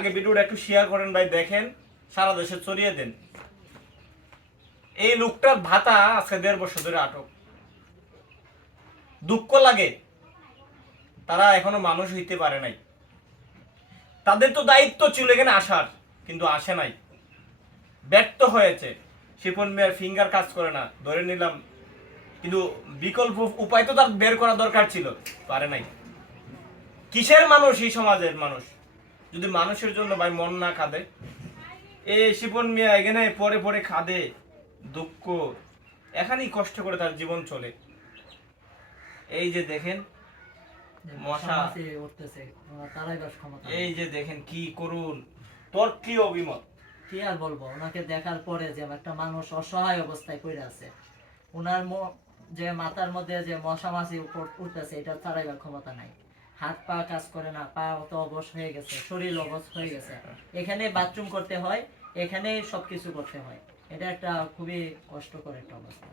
আগে ভিডিওটা একটু শেয়ার করেন ভাই, দেখেন, সারা দেশে ছড়িয়ে দেন। এই লোকটার ভাতা আজকে 1.5 বছর ধরে আটক। দুঃখ লাগে, তারা এখনো মানুষ হইতে পারে নাই। তাদের তো দায়িত্ব ছিল এখানে আসার, কিন্তু আসে নাই, ব্যর্থ হয়েছে। শিপন মিয়ার ফিঙ্গার কাজ করে না, ধরে নিলাম, কিন্তু বিকল্প উপায় তো তার বের করা দরকার ছিল, পারে নাই। কিসের মানুষ এই সমাজের মানুষ, যদি মানুষের জন্য ভাই মন না কাঁদে? এই শিপন মিয়া এখানে পরে পরে কাঁদে, দুঃখ, এখানেই কষ্ট করে তার জীবন চলে। এই যে দেখেন মশা, উঠতেছে, তারাই বাস ক্ষমতা। এই যে দেখেন কি করুন। তোর কি অভিমত? কি আর বলবো, ওনাকে দেখার পরে যে একটা মানুষ অসহায় অবস্থায় পড়ে আছে, ওনার যে মাথার মধ্যে যে মশা মাছি উঠতেছে, এটা ছাড়াইবার ক্ষমতা নাই। হাত পা কাজ করে না, পা অত অবশ হয়ে গেছে, শরীর অবশ হয়ে গেছে, এখানে বাথরুম করতে হয়, এখানে সবকিছু করতে হয়। এটা একটা খুবই কষ্টকর একটা অবস্থা।